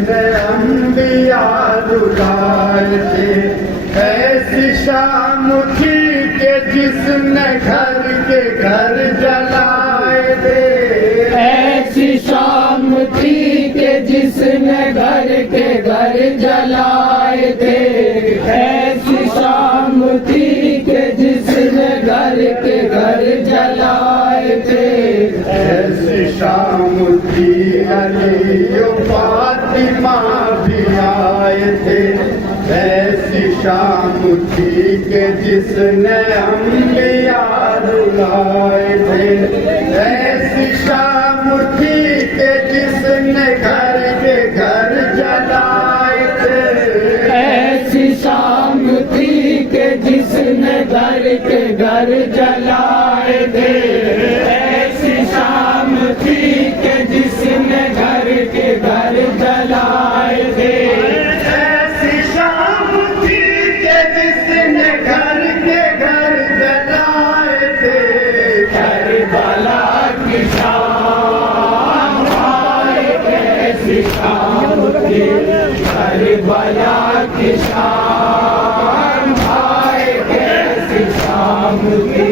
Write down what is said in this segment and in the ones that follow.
जिसने अंबिया रुलाए थे। ऐसी शाम थी कि जिसने घर के घर जलाए थे। ऐसी शाम थी कि जिसने घर के घर जलाए थे। ऐसी शाम थी कि जिसने घर के घर जलाए थे। ऐसी शाम थी अली फातिमा भी आए थे। ऐसी शाम थी कि जिसने अंबिया रुलाए थे। ऐसी शाम थी कि जिसने घर के घर जलाए थे। ऐसी शाम थी कि जिसने घर के घर जलाए थे। ऐसी शाम थी कि जिसने घर के घर जलाए थे। ऐसी शाम थी कि जिसने घर के घर जलाए थे। करबला की शाम आए कैसी शाम थी। करबला की शाम आए कैसी शाम थी।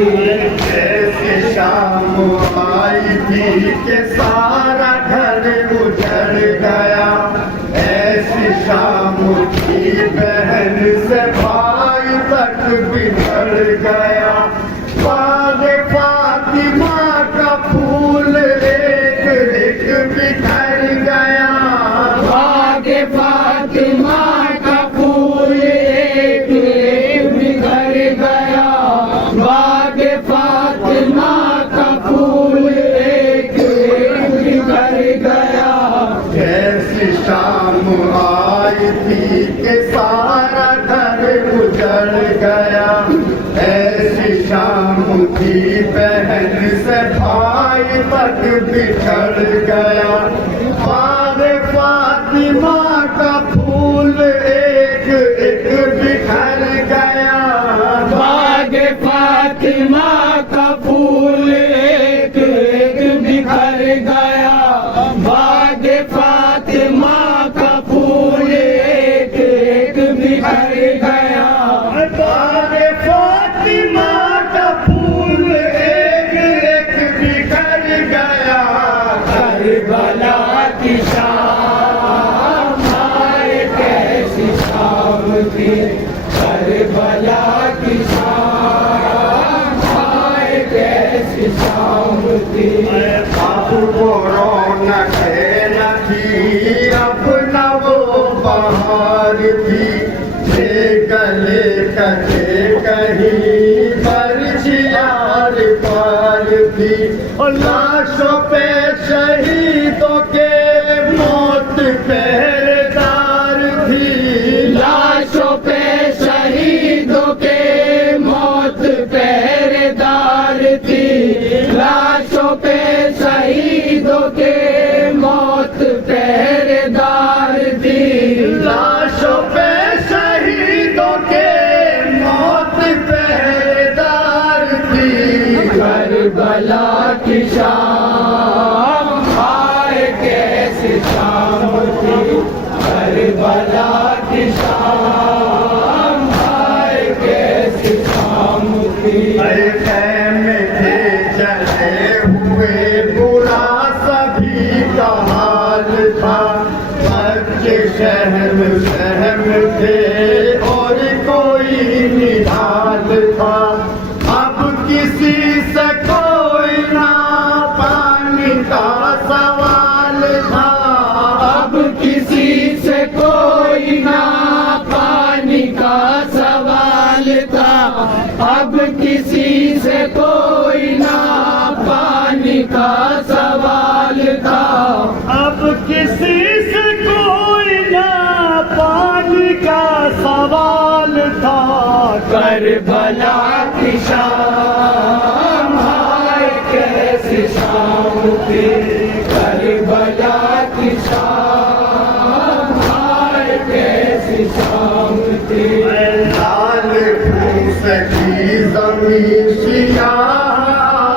ऐसी शाम आई थी कि सारा घर उजड़ गया। ऐसी शाम थी बहन से भाई तक बिछड़ गया। बाग फातिमा का फूल एक एक बिखर गया। बाग फातिमा का फूल एक एक बिखर गया। बाग फातिमा का फूल एक एक बिखर गया। ऐसी शाम आई थी कि सारा घर उजड़ गया। ऐसी शाम थी बहन से भाई तक बिछड़ गया। बाग फातिमा का फूल एक एक बिखर गया। बाग फातिमा का फूल एक एक बिखर गया। बाग फातिमा का फूल एक एक बिखर गया। बाग फातिमा का फूल एक एक बिखर गया। करबला की शाम आए कैसी शाम थी। करबला की शाम आए कैसी शाम थी। अब वो रौनक न थी, अब न वो बहार थी। जे गले कटे कहीं बरछियार पार थी। लाशों पे शहीदों के मौत पहरेदार थी। लाशों पे शहीदों के मौत पहरेदार थी। लाशों पे शहीदों के मौत पहरेदार थी। लाशों पे शहीदों के मौत पहरेदार थी। करबला की शाम आए कैसी शाम थी। करबला की शाम आए कैसी शाम थी। में थे चले हुए बुरा सभी का हाल था। बच्चे शहम सहम थे और कोई निढाल था। अब किसी से कोई ना पानी का सवाल था। अब किसी से कोई ना पानी का सवाल था। अब किसी से कोई ना पानी का सवाल था। अब किसी से कोई ना पानी का सवाल था। करबला की शाम आए कैसी शाम थी। करबला की शाम आए कैसी शाम थी। लाल फूस की जमीन सियाह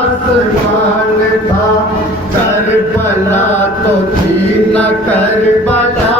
आसमान था। करबला तो थी न करबला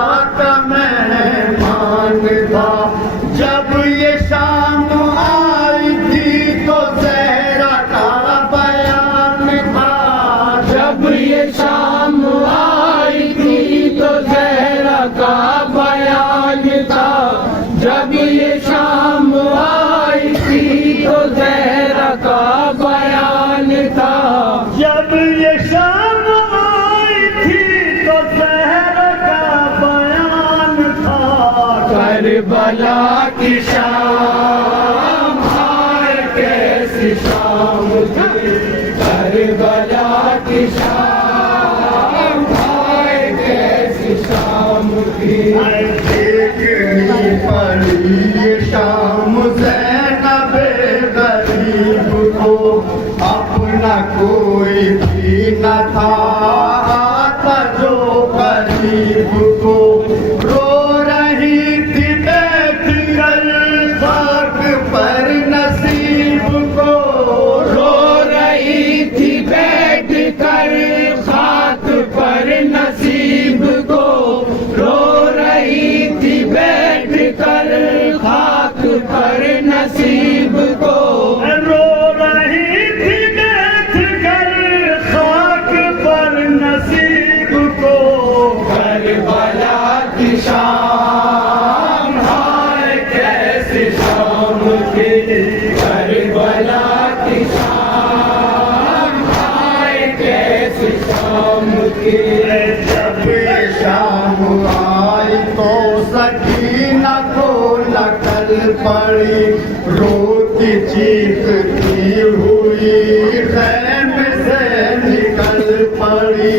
जब ये शाम आई थी तो सहर का बयान था, करबला की शाम हाय कैसी शाम थी, करबला की शाम हाय कैसी शाम थी। देखनी पड़ी ये शाम ज़ैनब गरीब को, अपना कोई भी न था आता जो गरीब को, रो रही थी बैठ कर खाक पर नसीब को, रो रही थी बैठ कर खाक पर नसीब को, रो रही थी बैठ कर खाक पर नसीब को, रो रही थी बैठ कर खाक पर नसीब को। करबला की शाम हाय कैसी शाम थी, करबला की शाम हाय कैसी शाम थी। जब ये शाम आई तो सकीना को नकल पड़ी, रोती चीखती हुई खैमे से निकल पड़ी,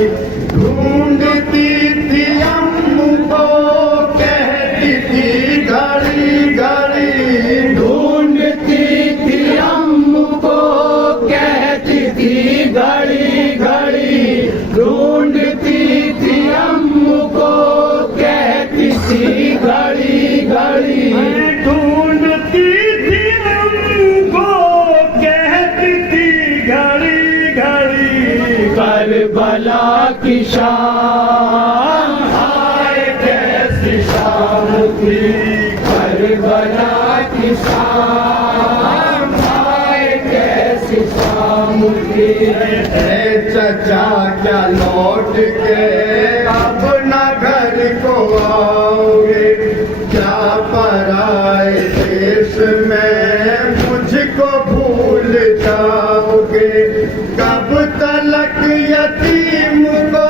ढूंढती थी अम्मू को कहती थी घड़ी घड़ी, ढूंढती थी अम्मू को कहती थी घड़ी घड़ी, ढूंढती थी अम्मू को कहती थी घड़ी घड़ी, ढूंढती थी हमको कहती थी घड़ी घड़ी। करबला की शाम हाय कैसी शाम थी, करबला की शाम हाय कैसी शाम थी। ए चचा क्या लौट के अब न घर को आओगे, क्या पराए देश में मुझको भूल जाओगे, कब तलक यतीम को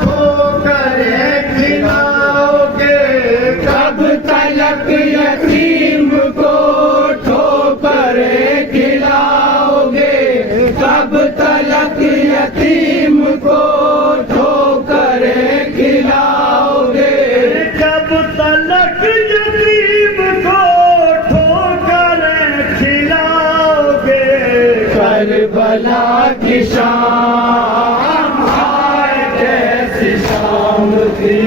ठोकरें खिलाओगे, कब तलक यतीम को ठोकरें खिलाओगे, कब तलक यतीम को ठोकरें खिलाओगे, कब तलक यतीम को ठोकरें खिलाओगे। करबला की शाम हाय कैसी शाम थी,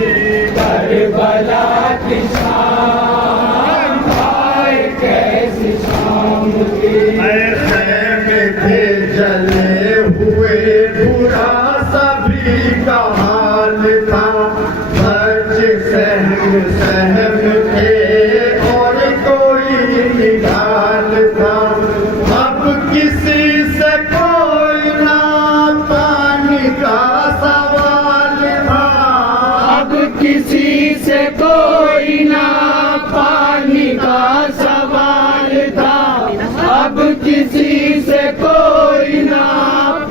करबला की शाम हाय कैसी शाम थी। खैमे थे जले हुए बुरा सभी का हाल था, बच्चे सहम सहम थे और कोई निढाल था, अब किसी से कोई ना पानी का सवाल था, अब किसी से कोई ना पानी का सवाल था, अब किसी से कोई ना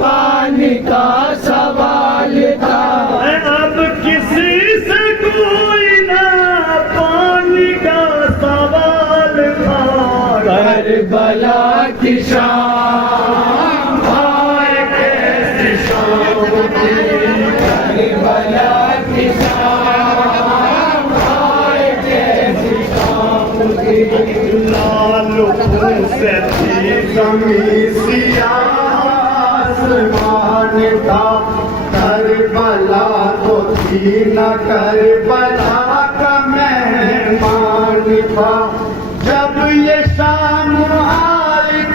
पानी का सवाल था, अब किसी से कोई ना पानी का सवाल था। करबला की शाम हाय कैसी शाम थी, करबला की शाम हाय कैसी शाम थी। लाल से थी जमी सियाह आसमान था, करबला तो थी न करबला का मेहमान था,